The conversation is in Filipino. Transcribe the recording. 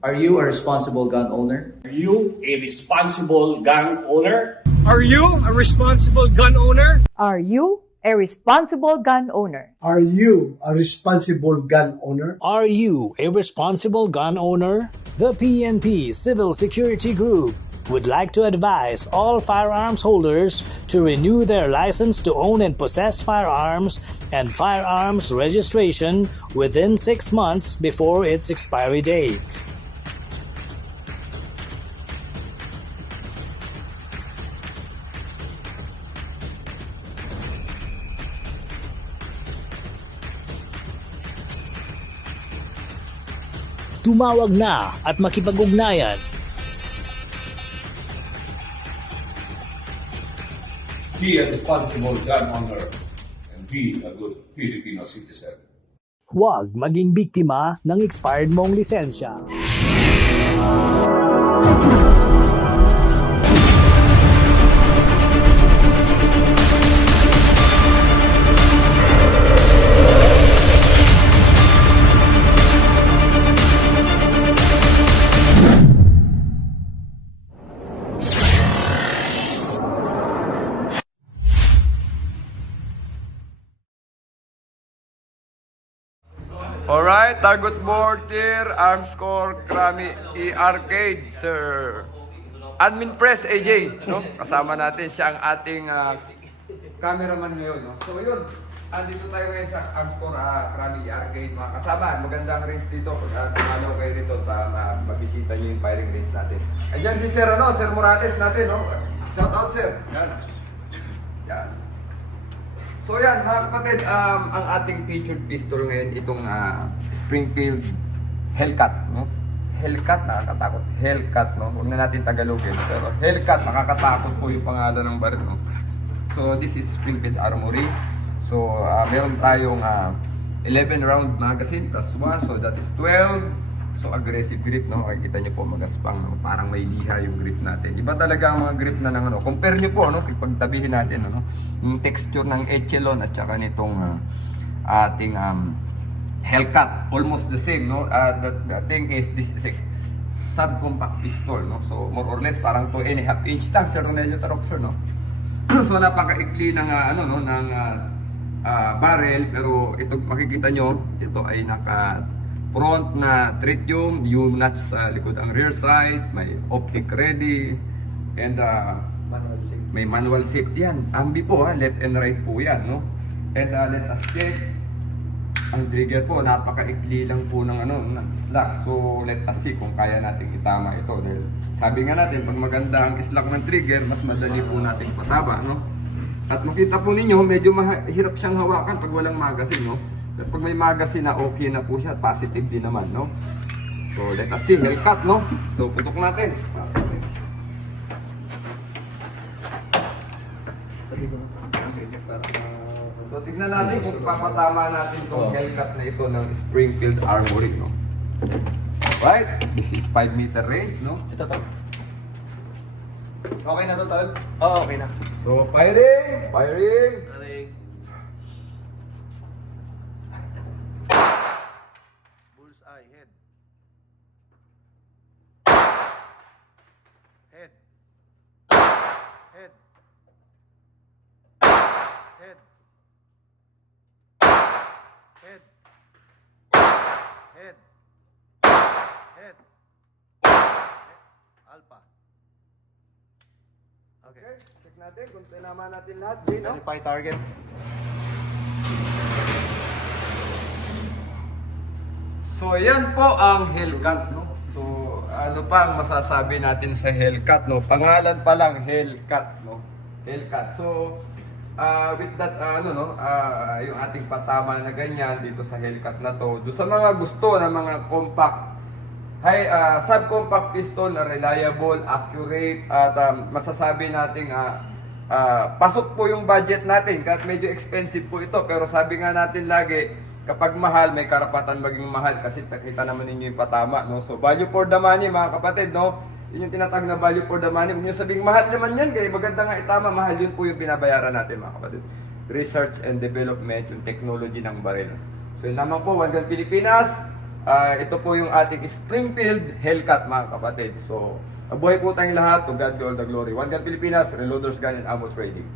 Are you a responsible gun owner? Are you a responsible gun owner? Are you a responsible gun owner? Are you a responsible gun owner? Are you a responsible gun owner? Are you a responsible gun owner? The PNP Civil Security Group would like to advise all firearms holders to renew their license to own and possess firearms and firearms registration within 6 months before its expiry date. Tumawag na at makipag-ugnayan. Be a responsible gun owner and be a good Filipino citizen. Huwag maging biktima ng expired mong lisensya. Alright, target board here, arms score, Krami, E-Arcade, sir. Admin Press, AJ, no? Kasama natin siya ang ating cameraman ngayon, no? So yun, andito tayo ngayon sa arms score, Krami, E-Arcade, mga kasama. Magandang range dito, pag tumalaw kayo dito para mabisita nyo yung firing range natin. Ayan si Sir, Sir Morales natin, no? Shout out, sir. Yan. Yan. So yan, mga kapatid, ang ating featured pistol ngayon, itong Springfield Hellcat, no? Hellcat, nakakatakot. Hellcat, no? Huwag na natin Tagalogin. Pero Hellcat, nakakatakot po yung pangalan ng baril, no? So this is Springfield Armory. So meron tayong 11 round magazine plus 1, so that is 12. So aggressive grip, no? Makikita nyo po magaspang, no? Parang may liha yung grip natin. Iba talaga ang mga grip na ng ano. Compare nyo po, no? Pagtabihin natin, ano? Yung texture ng Echelon at saka nitong ating Hellcat, almost the same, no? The thing is, this is a subcompact pistol, no? So more or less parang 2.5 inch lang, Sir Ronelio Taroxer, no? So napakaikli ng ng barrel, pero ito makikita nyo, ito ay naka front na tritium, yung nuts sa likod ang rear side, may optic ready, and may manual safety yan. Ambi po, left and right po yan, no? And let us check. Ang trigger po, napakaikli lang po ng ng slack. So let us see kung kaya natin itama ito. Dahil sabi nga natin, pag maganda ang slack ng trigger, mas madali po natin patama, no? At makita po ninyo, medyo mahirap siyang hawakan pag walang magazine, no? Pag may magazine na okay na po siya, positive din naman, no? So let us see, Hellcat, no? So putok natin. So tignan natin kung papatama natin itong Hellcat na ito ng Springfield Armory, no? Right, this is 5 meter range, no? Ito to. Okay na to, tol? Oo, okay na. So firing! Firing! Bullseye, head. Head. Head. Head. Head. Head. Head. Alpha. Okay, check natin kung tinama natin lahat. No? Verify target. So yan po ang Hellcat, no? So ano pa ang masasabi natin sa Hellcat, no? Pangalan pa lang Hellcat, no? Hellcat. So with that yung ating patama na ganyan dito sa Hellcat na to, do sa mga gusto ng mga compact subcompact pistol na reliable, accurate, at masasabi natin pasok po yung budget natin kahit medyo expensive po ito, pero sabi nga natin lagi, kapag mahal may karapatan maging mahal kasi nakita naman ninyo yung patama, no? So value for the money, mga kapatid, no? Yun yung tinatag na value for the money. Kung nyo sabing mahal naman yan, kaya maganda nga itama, mahal yun po yung binabayaran natin, mga kapatid. Research and development, yung technology ng baril. So yun naman po, One Gun Pilipinas, Ito po yung ating Springfield Hellcat mga kapatid. So, mabuhay po tayong lahat. To God be all the glory. One God Pilipinas, Reloaders Gun and Ammo Trading.